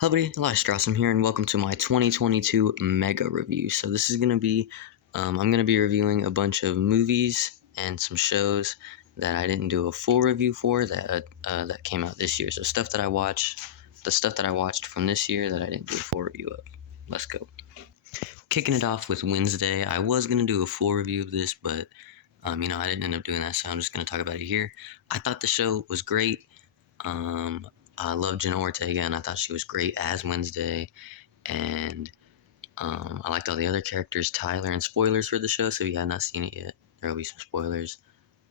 Hello, buddy. Eli Strauss here, and welcome to my 2022 mega review. So this is gonna be, I'm gonna be reviewing a bunch of movies and some shows that I didn't do a full review for that came out this year. So stuff that I watched, the stuff that I watched from this year that I didn't do a full review of. Let's go. Kicking it off with Wednesday. I was gonna do a full review of this, but I didn't end up doing that, so I'm just gonna talk about it here. I thought the show was great. Um, I love Jenna Ortega, and I thought she was great as Wednesday. And I liked all the other characters, Tyler, and spoilers for the show. So if you have not seen it yet, there will be some spoilers.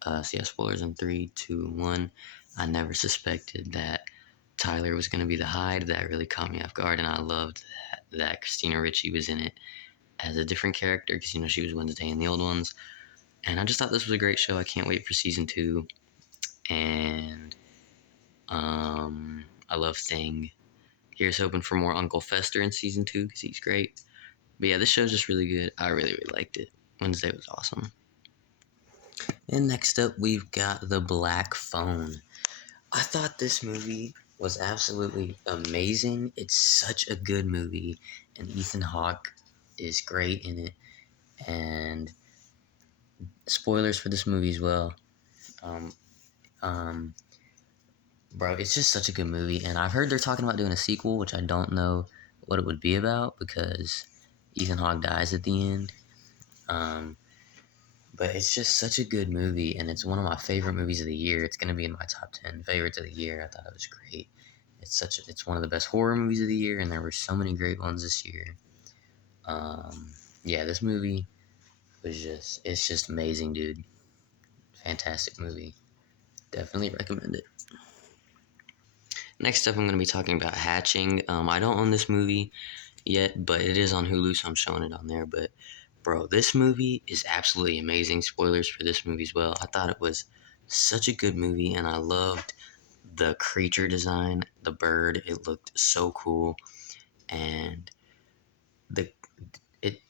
So yeah, spoilers in 3, 2, 1. I never suspected that Tyler was going to be the Hyde. That really caught me off guard, and I loved that Christina Ricci was in it as a different character because she was Wednesday in the old ones. And I just thought this was a great show. I can't wait for season 2. And I love Thing. Here's hoping for more Uncle Fester in season 2 because he's great. But yeah, this show's just really good. I really, really liked it. Wednesday was awesome. And next up, we've got The Black Phone. I thought this movie was absolutely amazing. It's such a good movie, and Ethan Hawke is great in it. And spoilers for this movie as well. Um, um, Bro, it's just such a good movie, and I've heard they're talking about doing a sequel, which I don't know what it would be about because Ethan Hawke dies at the end. But it's just such a good movie, and it's one of my favorite movies of the year. It's gonna be in my top 10 favorites of the year. I thought it was great. It's one of the best horror movies of the year, and there were so many great ones this year. Yeah, this movie it's just amazing, dude. Fantastic movie. Definitely recommend it. Next up, I'm gonna be talking about Hatching. I don't own this movie yet, but it is on Hulu, so I'm showing it on there. But bro, this movie is absolutely amazing. Spoilers for this movie as well. I thought it was such a good movie, and I loved the creature design, the bird. It looked so cool, and the it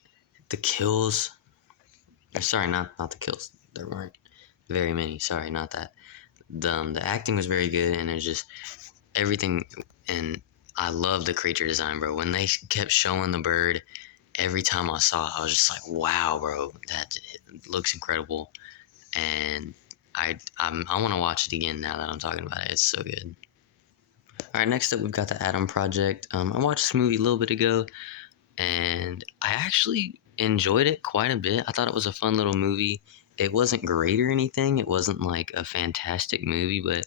the kills. Sorry, not the kills. There weren't very many. Sorry, not that. The acting was very good, and it's just everything. And I love the creature design, bro. When they kept showing the bird, every time I saw it, I was just like, wow, bro, that it looks incredible. And I want to watch it again now that I'm talking about it. It's so good. All right, next up, we've got the Adam Project. I watched this movie a little bit ago, and I actually enjoyed it quite a bit. I thought it was a fun little movie. It wasn't great or anything. It wasn't like a fantastic movie, but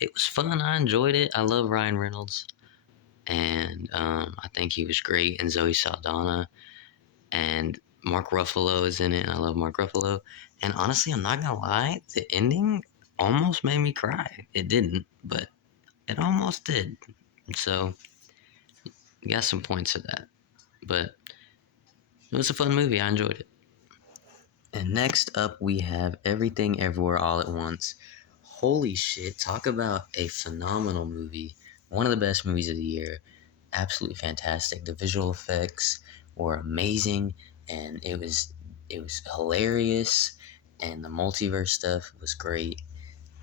it was fun. I enjoyed it. I love Ryan Reynolds, and I think he was great. And Zoe Saldana, and Mark Ruffalo is in it, and I love Mark Ruffalo. And honestly, I'm not gonna lie, the ending almost made me cry. It didn't, but it almost did. So, you got some points for that. But it was a fun movie. I enjoyed it. And next up, we have Everything Everywhere All at Once. Holy shit, talk about a phenomenal movie. One of the best movies of the year. Absolutely fantastic. The visual effects were amazing, and it was hilarious, and the multiverse stuff was great.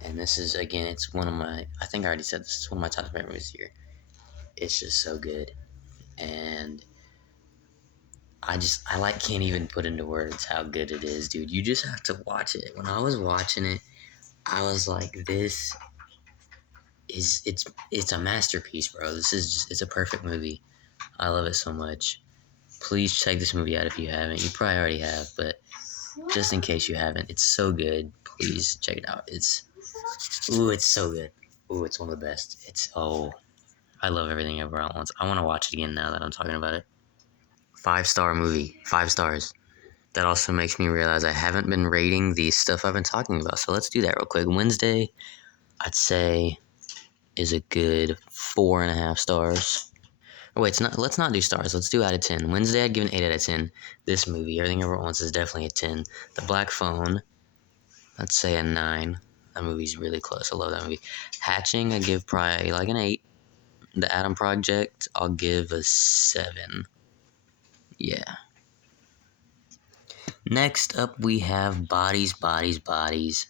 And this is, again, it's one of my, I think I already said this, is one of my top favorite movies here. It's just so good. And I like can't even put into words how good it is, dude. You just have to watch it. When I was watching it, I was like, this is it's a masterpiece, bro. This is just, it's a perfect movie. I love it so much. Please check this movie out if you haven't. You probably already have, but just in case you haven't, it's so good. Please check it out. It's so good. Ooh, it's one of the best. I love Everything Ever All at Once. I want to watch it again now that I'm talking about it. 5-star movie, 5 stars. That also makes me realize I haven't been rating the stuff I've been talking about. So let's do that real quick. Wednesday, I'd say, is a good 4.5 stars. Oh, wait, it's not. Let's not do stars. Let's do out of 10. Wednesday, I'd give an 8 out of 10. This movie, Everything Ever Once, is definitely a 10. The Black Phone, let's say a 9. That movie's really close. I love that movie. Hatching, I give probably like an 8. The Adam Project, I'll give a 7. Yeah. Next up, we have Bodies, Bodies, Bodies.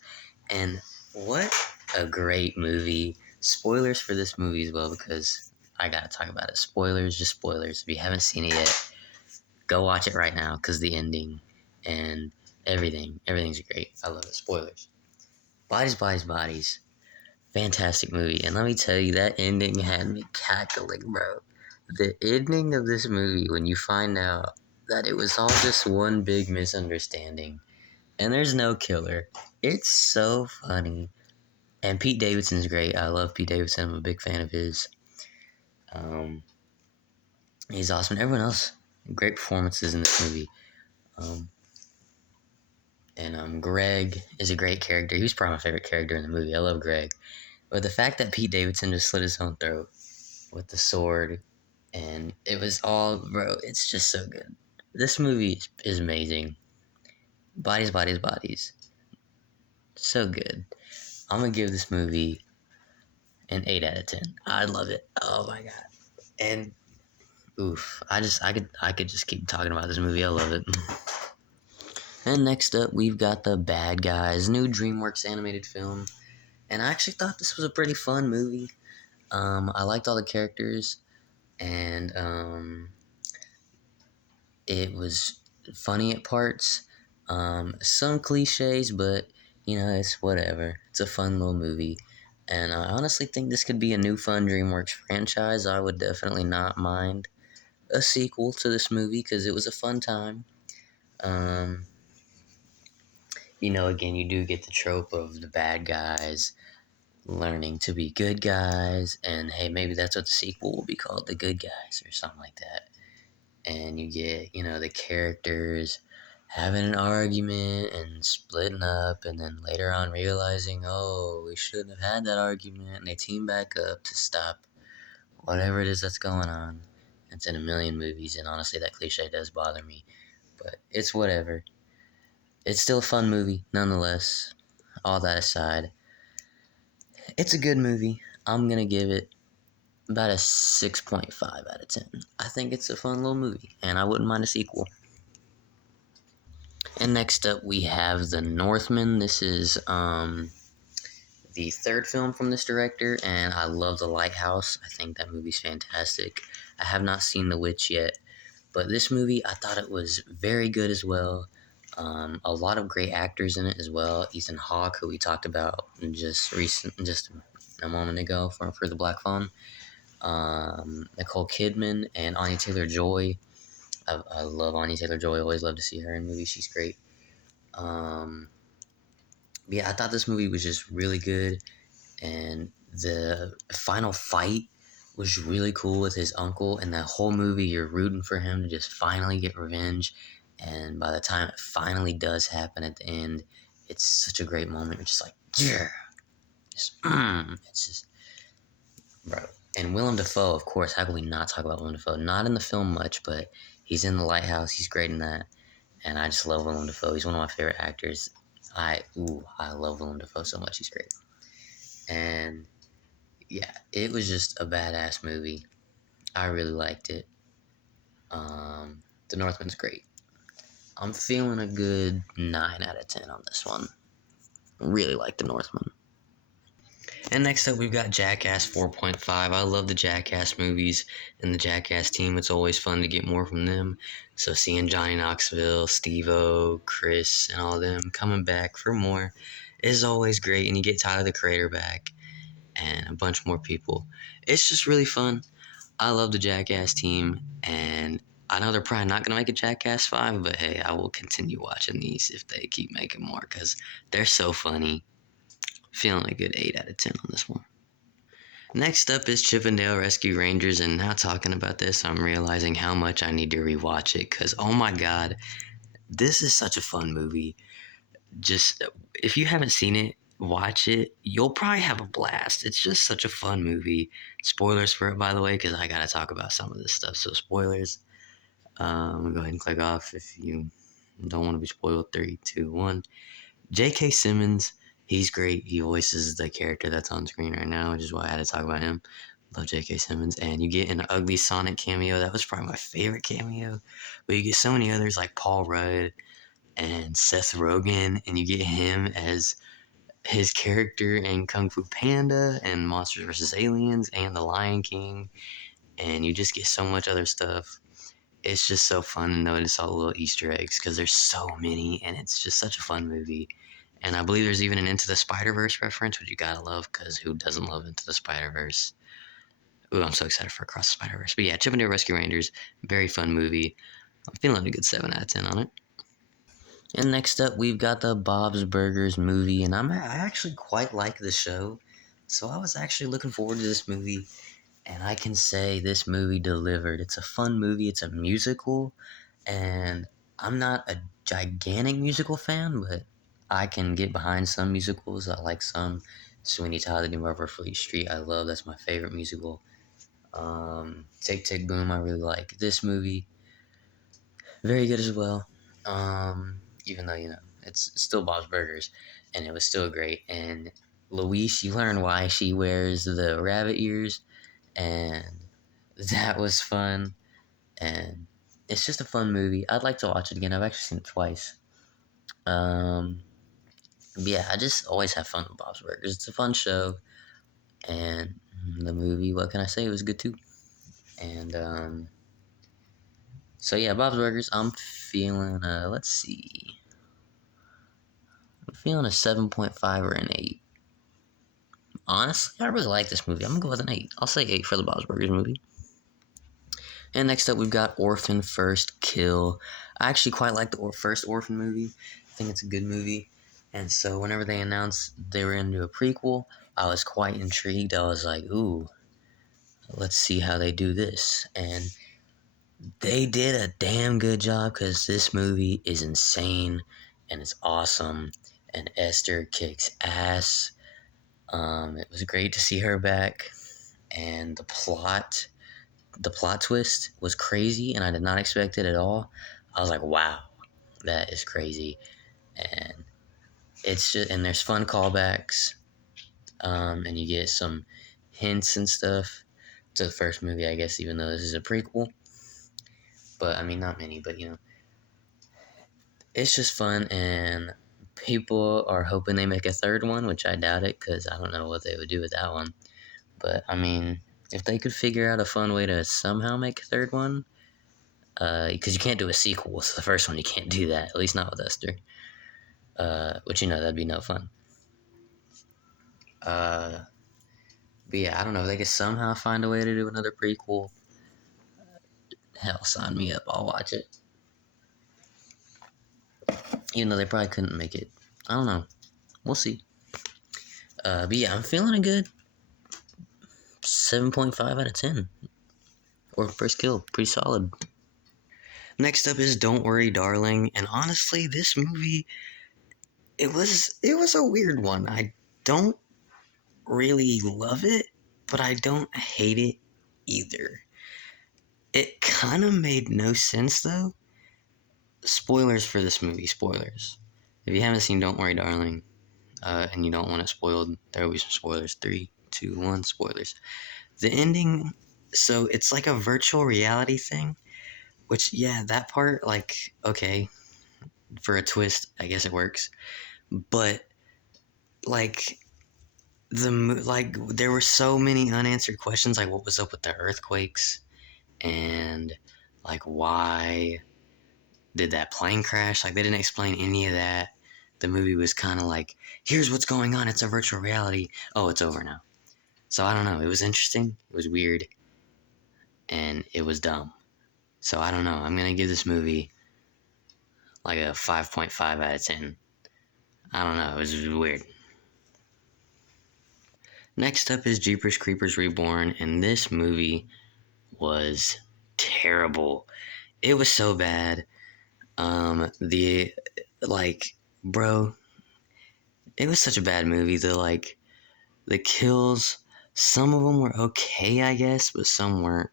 And what a great movie. Spoilers for this movie as well, because I gotta talk about it. Spoilers, just spoilers. If you haven't seen it yet, go watch it right now because the ending and everything's great. I love it. Spoilers. Bodies, bodies, bodies. Fantastic movie. And let me tell you, that ending had me cackling, bro. The ending of this movie, when you find out that it was all just one big misunderstanding and there's no killer, it's so funny. And Pete Davidson's great. I love Pete Davidson. I'm a big fan of his. Um, he's awesome. Everyone else, great performances in this movie. Um, and Greg is a great character. He was probably my favorite character in the movie. I love Greg. But the fact that Pete Davidson just slit his own throat with the sword, and it was all, bro, it's just so good. This movie is amazing. Bodies, bodies, bodies. So good. I'm gonna give this movie an 8 out of 10. I love it. Oh my god. And oof, I could just keep talking about this movie. I love it. And next up, we've got The Bad Guys, new DreamWorks animated film. And I actually thought this was a pretty fun movie. I liked all the characters, and it was funny at parts. Some cliches, but it's whatever. It's a fun little movie. And I honestly think this could be a new fun DreamWorks franchise. I would definitely not mind a sequel to this movie because it was a fun time. Um, again, you do get the trope of the bad guys learning to be good guys, and hey, maybe that's what the sequel will be called, The Good Guys, or something like that. And you get, the characters having an argument and splitting up, and then later on realizing, oh, we shouldn't have had that argument, and they team back up to stop whatever it is that's going on. It's in a million movies, and honestly, that cliche does bother me, but it's whatever. It's still a fun movie, nonetheless. All that aside, it's a good movie. I'm gonna give it about a 6.5 out of 10. I think it's a fun little movie, and I wouldn't mind a sequel. And next up, we have The Northman. This is the third film from this director, and I love The Lighthouse. I think that movie's fantastic. I have not seen The Witch yet, but this movie, I thought it was very good as well. A lot of great actors in it as well. Ethan Hawke, who we talked about just a moment ago for The Black Phone. Nicole Kidman and Anya Taylor-Joy. I love Anya Taylor-Joy. Always love to see her in movies. She's great. Yeah, I thought this movie was just really good, and the final fight was really cool with his uncle. And that whole movie, you're rooting for him to just finally get revenge. And by the time it finally does happen at the end, it's such a great moment. You're just like, yeah, it's just, bro. And Willem Dafoe, of course. How can we not talk about Willem Dafoe? Not in the film much, but he's in The Lighthouse. He's great in that. And I just love Willem Dafoe. He's one of my favorite actors. I love Willem Dafoe so much. He's great. And yeah, it was just a badass movie. I really liked it. The Northman's great. I'm feeling a good 9 out of 10 on this one. Really like The Northman. And next up, we've got Jackass 4.5. I love the Jackass movies and the Jackass team. It's always fun to get more from them. So seeing Johnny Knoxville, Steve-O, Chris, and all them coming back for more is always great. And you get Tyler the Creator back and a bunch more people. It's just really fun. I love the Jackass team, and I know they're probably not going to make a Jackass 5, but hey, I will continue watching these if they keep making more because they're so funny. Feeling a good 8 out of 10 on this one. Next up is Chippendale Rescue Rangers, and now talking about this, I'm realizing how much I need to rewatch it because, oh my god, this is such a fun movie. Just, if you haven't seen it, watch it. You'll probably have a blast. It's just such a fun movie. Spoilers for it, by the way, because I gotta talk about some of this stuff. So, spoilers. Go ahead and click off if you don't want to be spoiled. 3, 2, 1. J.K. Simmons, he's great. He voices the character that's on screen right now, which is why I had to talk about him. Love J.K. Simmons. And you get an Ugly Sonic cameo. That was probably my favorite cameo. But you get so many others like Paul Rudd and Seth Rogen, and you get him as his character in Kung Fu Panda and Monsters vs. Aliens and The Lion King. and you just get so much other stuff. It's just so fun to notice all the little Easter eggs because there's so many, and it's just such a fun movie. And I believe there's even an Into the Spider Verse reference, which you gotta love because who doesn't love Into the Spider Verse? Ooh, I'm so excited for Across the Spider Verse. But yeah, Chip and Dale Rescue Rangers, very fun movie. I'm feeling a good 7 out of 10 on it. And next up, we've got the Bob's Burgers movie, and I actually quite like the show, so I was actually looking forward to this movie, and I can say this movie delivered. It's a fun movie. It's a musical, and I'm not a gigantic musical fan, but I can get behind some musicals. I like some. Sweeney Todd, The New River Fleet Street, I love. That's my favorite musical. Tick Tick Boom, I really like. This movie, very good as well. Even though it's still Bob's Burgers, and it was still great. And Luis, you learn why she wears the rabbit ears, and that was fun. And it's just a fun movie. I'd like to watch it again. I've actually seen it twice. Um, but yeah, I just always have fun with Bob's Burgers. It's a fun show, and the movie, what can I say, it was good too. And so yeah, Bob's Burgers. I'm feeling. Let's see. I'm feeling a 7.5 or an 8. Honestly, I really like this movie. I'm gonna go with an 8. I'll say 8 for the Bob's Burgers movie. And next up, we've got Orphan First Kill. I actually quite like the first Orphan movie. I think it's a good movie. And so whenever they announced they were going to do a prequel, I was quite intrigued. I was like, ooh, let's see how they do this. And they did a damn good job because this movie is insane and it's awesome. And Esther kicks ass. It was great to see her back. And the plot twist was crazy and I did not expect it at all. I was like, wow, that is crazy. And it's just, and there's fun callbacks. And you get some hints and stuff to the first movie, I guess, even though this is a prequel. But I mean, not many, but it's just fun. And people are hoping they make a third one, which I doubt it because I don't know what they would do with that one. But I mean, if they could figure out a fun way to somehow make a third one, because you can't do a sequel. So the first one, you can't do that. At least not with Esther. Which that'd be no fun. But yeah, I don't know if they could somehow find a way to do another prequel. Hell, sign me up. I'll watch it. Even though they probably couldn't make it. I don't know. We'll see. But yeah, I'm feeling a good 7.5 out of 10. Or First Kill. Pretty solid. Next up is Don't Worry, Darling. And honestly, this movie, it was a weird one. I don't really love it, but I don't hate it either. It kind of made no sense though. Spoilers for this movie. Spoilers. If you haven't seen Don't Worry, Darling, and you don't want it spoiled, there will be some spoilers. 3, 2, 1, spoilers. The ending. So it's like a virtual reality thing, which yeah, that part like okay for a twist, I guess it works, but like there were so many unanswered questions, like what was up with the earthquakes and like why did that plane crash? Like they didn't explain any of that. The movie was kind of like, here's what's going on. It's a virtual reality. Oh, it's over now. So I don't know. It was interesting. It was weird, and it was dumb. So I don't know. I'm gonna give this movie like a 5.5 out of 10. I don't know. It was weird. Next up is Jeepers Creepers Reborn, and this movie was terrible. It was so bad. The like, bro, it was such a bad movie. The kills, some of them were okay, I guess, but some weren't.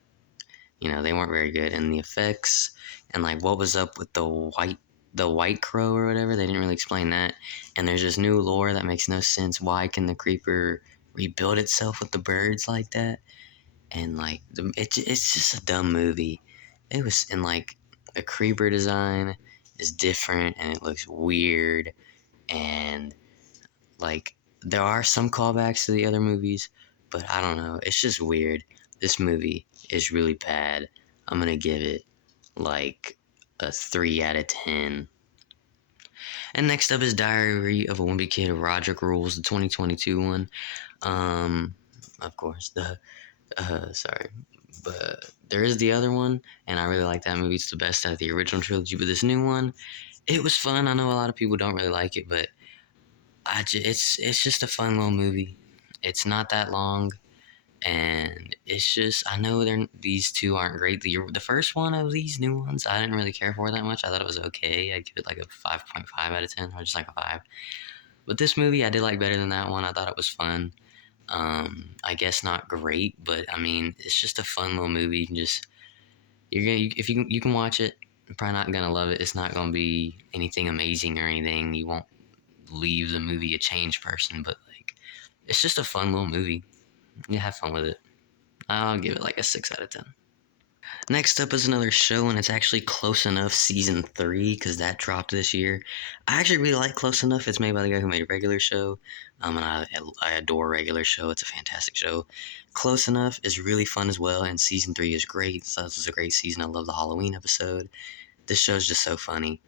They weren't very good. And the effects and like what was up with the white crow or whatever, they didn't really explain that. And there's this new lore that makes no sense. Why can the creeper rebuild itself with the birds like that? And like it's just a dumb movie. It was and like the creeper design is different and it looks weird and like there are some callbacks to the other movies, but I don't know. It's just weird. this movie is really bad. I'm gonna give it like a 3 out of 10. And next up is Diary of a Wimpy Kid, Roderick Rules, the 2022 one. Um, of course, sorry. But there is the other one, and I really like that movie. It's the best out of the original trilogy. But this new one, it was fun. I know a lot of people don't really like it, but it's just a fun little movie. It's not that long, and it's just I know these two aren't great. The first one of these new ones, I didn't really care for that much. I thought it was okay. I'd give it like a 5.5 out of 10, or just like a 5. But this movie, I did like better than that one. I thought it was fun. I guess not great, but I mean, it's just a fun little movie. You can just if you can watch it. You're probably not gonna love it. It's not gonna be anything amazing or anything. You won't leave the movie a changed person, but like, it's just a fun little movie. You have fun with it. I'll give it like a 6 out of 10. Next up is another show, and it's actually Close Enough season 3 because that dropped this year. I actually really like Close Enough. It's made by the guy who made Regular Show, and I adore Regular Show. It's a fantastic show. Close Enough is really fun as well, and season 3 is great. So this was a great season. I love the Halloween episode. This show is just so funny.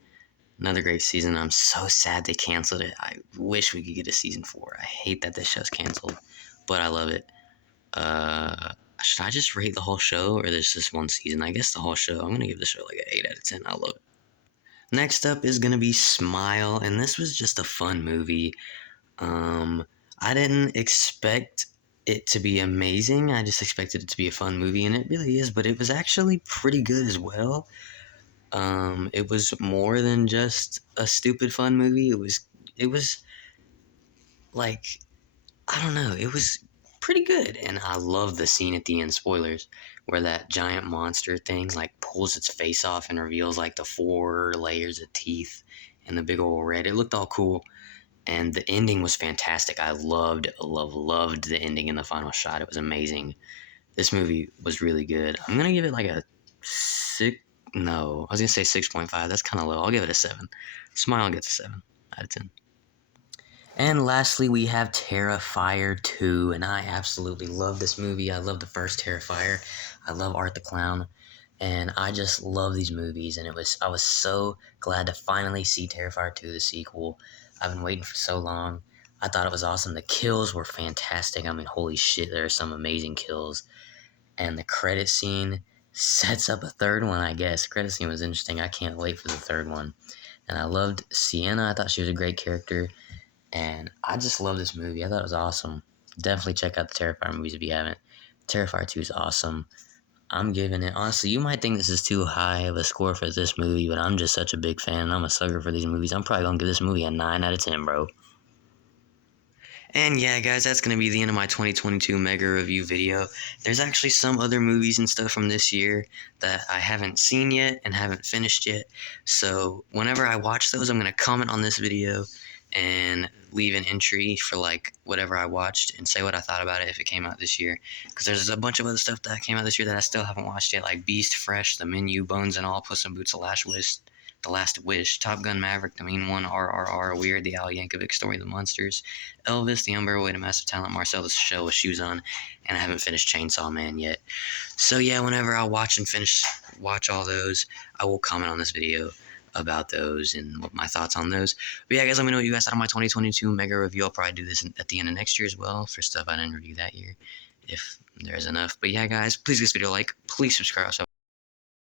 Another great season. I'm so sad they canceled it. I wish we could get a season 4. I hate that this show's canceled, but I love it. Should I just rate the whole show, or there's just one season? I guess the whole show. I'm gonna give the show like an 8 out of 10. I love it. Next up is gonna be Smile, and this was just a fun movie. Um, I didn't expect it to be amazing. I just expected it to be a fun movie, and it really is. But it was actually pretty good as well. It was more than just a stupid fun movie. It was like I don't know. It was pretty good, and I love the scene at the end. Spoilers, where that giant monster thing like pulls its face off and reveals like the 4 layers of teeth and the big old red. It looked all cool, and the ending was fantastic. I loved the ending in the final shot. It was amazing. This movie was really good. I'm gonna give it like a 6. No, I was gonna say 6.5. That's kind of low. I'll give it a 7. Smile gets a 7 out of 10. And lastly, we have Terrifier 2, and I absolutely love this movie. I love the first Terrifier. I love Art the Clown, and I just love these movies. And I was so glad to finally see Terrifier 2, the sequel. I've been waiting for so long. I thought it was awesome. The kills were fantastic. I mean, holy shit, there are some amazing kills. And the credit scene sets up a third one, I guess. The credit scene was interesting. I can't wait for the third one. And I loved Sienna. I thought she was a great character. And I just love this movie. I thought it was awesome. Definitely check out the Terrifier movies if you haven't. Terrifier 2 is awesome. I'm giving it, honestly, you might think this is too high of a score for this movie, but I'm just such a big fan. I'm a sucker for these movies. I'm probably going to give this movie a 9 out of 10, bro. And yeah, guys, that's going to be the end of my 2022 mega review video. There's actually some other movies and stuff from this year that I haven't seen yet and haven't finished yet. So whenever I watch those, I'm going to comment on this video and leave an entry for like whatever I watched and say what I thought about it if it came out this year. Because there's a bunch of other stuff that came out this year that I still haven't watched yet, like Beast, Fresh, The Menu, Bones and All, Puss in Boots, The Last Wish, Top Gun Maverick, The Mean One, RRR, Weird, The Al Yankovic Story, The Monsters, Elvis, The Unburied Way to Massive Talent, Marcel the Shell with Shoes On, and I haven't finished Chainsaw Man yet. So yeah, whenever I watch all those, I will comment on this video about those and what my thoughts on those. But yeah, guys, let me know what you guys thought of my 2022 mega review. I'll probably do this at the end of next year as well for stuff I didn't review that year, if there's enough. But yeah, guys, please give this video a like. Please subscribe.